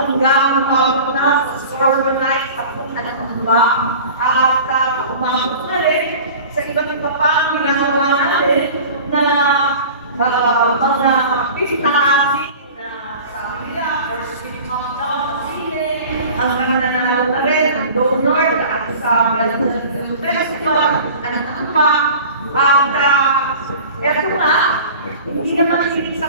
hanggang umabot na sa Sorbo Night at ng ba at umabot na rin sa iba't iba pa ang ginagawa natin na mga pistasi na sa Mira or Sweet Mountain City, ang nanalo na rin ang donor at sa Balaguan Film Festival, at eto nga, hindi naman hilig sa